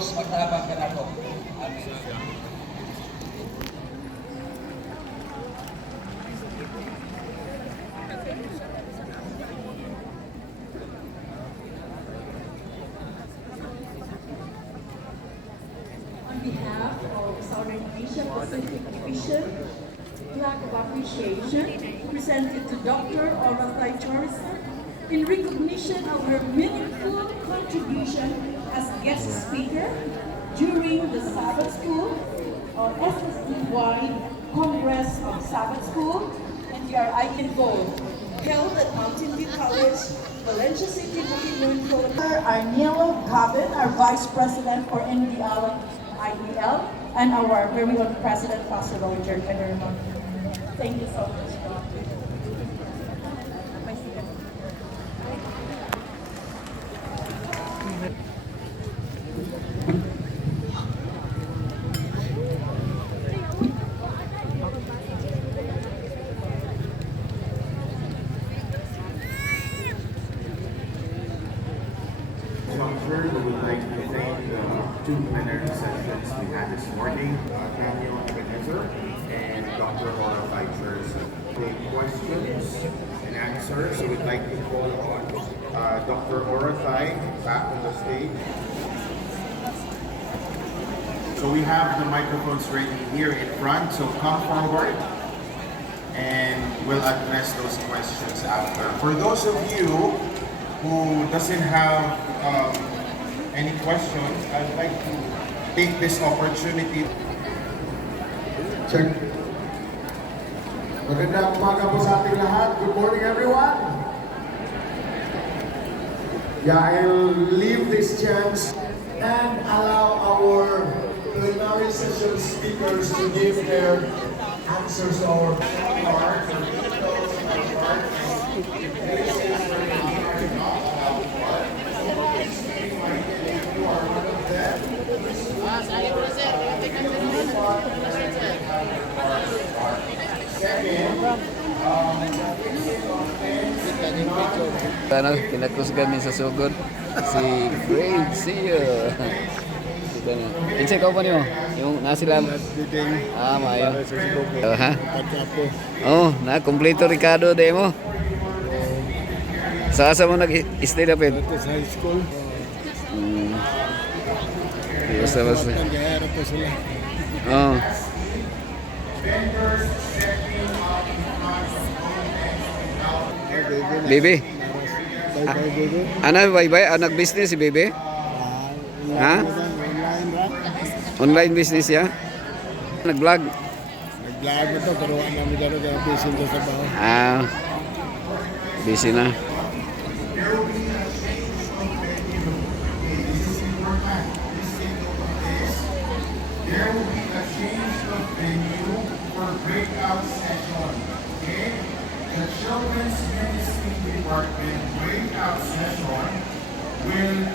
Diyos magtabang ka nato. Amen. On behalf of Southern Asia Pacific Division, plaque of appreciation presented to Dr. Orathai Chorison in recognition of her meaningful contribution as guest speaker during the Sabbath School or SSD-wide Congress of Sabbath School and NDRI Gold held at Mountain View College, Valencia City, Bukidnon, Philippines. Arnelo Gabin, our Vice President for NDL IEL, and our very own President, Pastor Roger Federman. Thank you so much. Juncture, we would like to thank the two plenary sessions we had this morning, Daniel Ebenezer and Dr. Laura Feichers. The questions and answers, so we'd like to call on Dr. Laura Thai back on the stage. So we have the microphones ready here in front, so come forward and we'll address those questions after. For those of you who doesn't have any questions, I'd like to take this opportunity. Check. Magandang umaga po sa ating lahat. Good morning, everyone. Yeah, I'll leave this chance and allow our plenary session speakers to give their answers to our part. Ano, kinakusgan min sa sugod si Great, see you. Kita na. Insa ko pa niyo? Yung nasila maayo. Ha? Oh, na kompleto Ricardo de mo. Sa asa mo nag-stay dapat? Sa high school. Basta. Gayara po sila. Oh. Bebe. Bye-bye, baby. Ano, bye-bye? Nag-business si Bebe? Ha? Online ra. Online business ya? Nag-vlog? Nag-vlog na to, pero wala namin gano'n kaya busy to sa baho. Busy na. There will be a change of venue for breakout session. Okay? The Children's Ministry Department breakout session will